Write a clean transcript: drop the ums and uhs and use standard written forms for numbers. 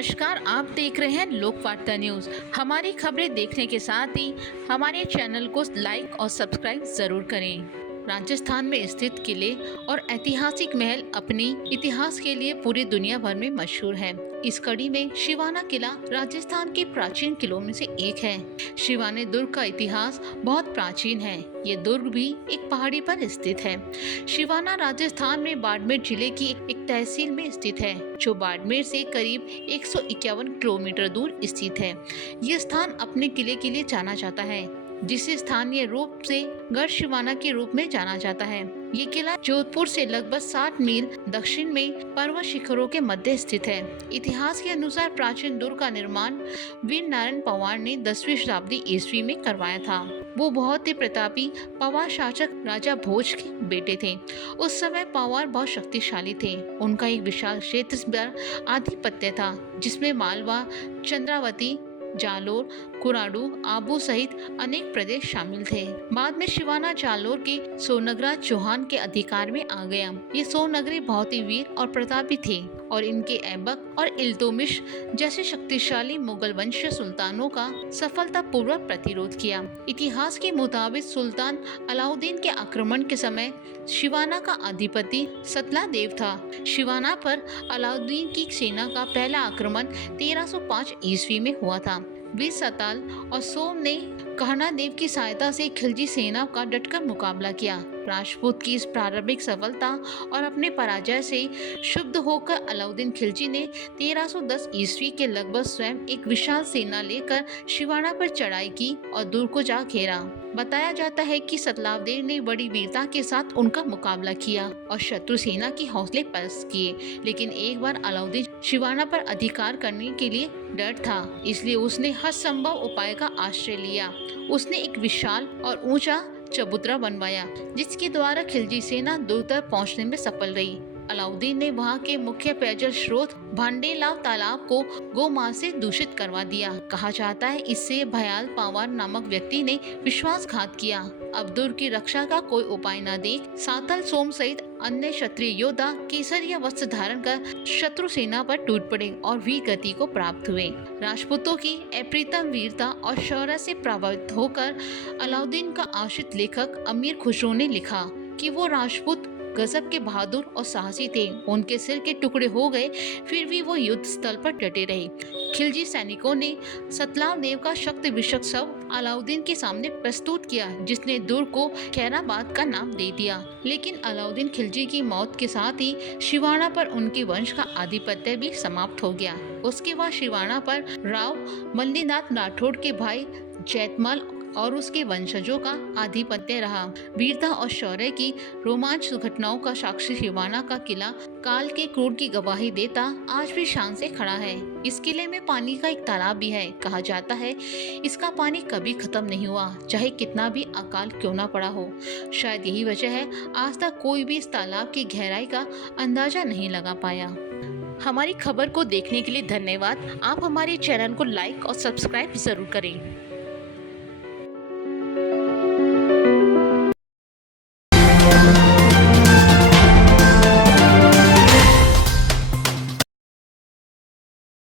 नमस्कार, आप देख रहे हैं लोकवार्ता न्यूज। हमारी खबरें देखने के साथ ही हमारे चैनल को लाइक और सब्सक्राइब जरूर करें। राजस्थान में स्थित किले और ऐतिहासिक महल अपने इतिहास के लिए पूरी दुनिया भर में मशहूर है। इस कड़ी में शिवाना किला राजस्थान के प्राचीन किलों में से एक है। शिवाने दुर्ग का इतिहास बहुत प्राचीन है। ये दुर्ग भी एक पहाड़ी पर स्थित है। शिवाना राजस्थान में बाड़मेर जिले की एक तहसील में स्थित है, जो बाड़मेर से करीब 151 किलोमीटर दूर स्थित है। ये स्थान अपने किले के लिए जाना जाता है, जिसे स्थानीय रूप से गढ़ शिवाना के रूप में जाना जाता है। ये किला जोधपुर से लगभग 60 मील दक्षिण में पर्वत शिखरों के मध्य स्थित है। इतिहास के अनुसार प्राचीन दुर्ग का निर्माण वीर नारायण पवार ने 10वीं शताब्दी ईस्वी में करवाया था। वो बहुत ही प्रतापी पवार शासक राजा भोज के बेटे थे। उस समय पवार बहुत शक्तिशाली थे। उनका एक विशाल क्षेत्र पर आधिपत्य था, जिसमें मालवा, चंद्रावती, जालोर, कुराडू, आबू सहित अनेक प्रदेश शामिल थे। बाद में शिवाना जालोर के सोनगरा चौहान के अधिकार में आ गया। ये सोनगरी बहुत ही वीर और प्रतापी थे और इनके ऐबक और इल्तुतमिश जैसे शक्तिशाली मुगल वंशीय सुल्तानों का सफलतापूर्वक प्रतिरोध किया। इतिहास के मुताबिक सुल्तान अलाउद्दीन के आक्रमण के समय शिवाना का अधिपति सतलादेव था। शिवाना पर अलाउद्दीन की सेना का पहला आक्रमण 1305 ईस्वी में हुआ था। वीर सताल और सोम ने कहना देव की सहायता से खिलजी सेना का डटकर मुकाबला किया। राजपूत की इस प्रारंभिक सफलता और अपने पराजय से क्षुब्ध होकर अलाउद्दीन खिलजी ने 1310 ईस्वी के लगभग स्वयं एक विशाल सेना लेकर शिवाना पर चढ़ाई की और दुर्ग को जा घेरा। बताया जाता है कि सतलादेव ने बड़ी वीरता के साथ उनका मुकाबला किया और शत्रु सेना की हौसले पस्त किए, लेकिन एक बार अलाउद्दीन शिवाना पर अधिकार करने के लिए डर था, इसलिए उसने हर संभव उपाय का आश्रय लिया। उसने एक विशाल और ऊंचा चबूतरा बनवाया, जिसके द्वारा खिलजी सेना दूर तक पहुंचने में सफल रही। अलाउद्दीन ने वहां के मुख्य पेयजल स्रोत भांडेलाव तालाब को गोमांस से दूषित करवा दिया। कहा जाता है इससे भयाल पावार नामक व्यक्ति ने विश्वासघात किया। अब दुर्ग की रक्षा का कोई उपाय न देख सातल सोम सहित अन्य क्षत्रिय योद्धा केसरिया वस्त्र धारण कर शत्रु सेना पर टूट पड़े और वीर गति को प्राप्त हुए। राजपूतों की अप्रीतम वीरता और शौर्य से प्रभावित होकर अलाउद्दीन का आश्रित लेखक अमीर खुसरो ने लिखा कि वो राजपूत गजब के बहादुर और साहसी थे। उनके सिर के टुकड़े हो गए, फिर भी वो युद्ध स्थल पर डटे रहे। खिलजी सैनिकों ने सतलादेव का शक्ति विशक शव अलाउद्दीन के सामने प्रस्तुत किया, जिसने दुर्ग को खैराबाद का नाम दे दिया। लेकिन अलाउद्दीन खिलजी की मौत के साथ ही शिवाना पर उनके वंश का आधिपत्य भी समाप्त हो गया। उसके बाद शिवाना पर राव मल्लीनाथ राठौड़ के भाई जैतमल और उसके वंशजों का आधिपत्य रहा। वीरता और शौर्य की रोमांच घटनाओं का साक्षी शिवाना का किला काल के क्रोध की गवाही देता आज भी शान से खड़ा है। इस किले में पानी का एक तालाब भी है। कहा जाता है इसका पानी कभी खत्म नहीं हुआ, चाहे कितना भी अकाल क्यों ना पड़ा हो। शायद यही वजह है आज तक कोई भी इस तालाब की गहराई का अंदाजा नहीं लगा पाया। हमारी खबर को देखने के लिए धन्यवाद। आप हमारे चैनल को लाइक और सब्सक्राइब जरूर करें।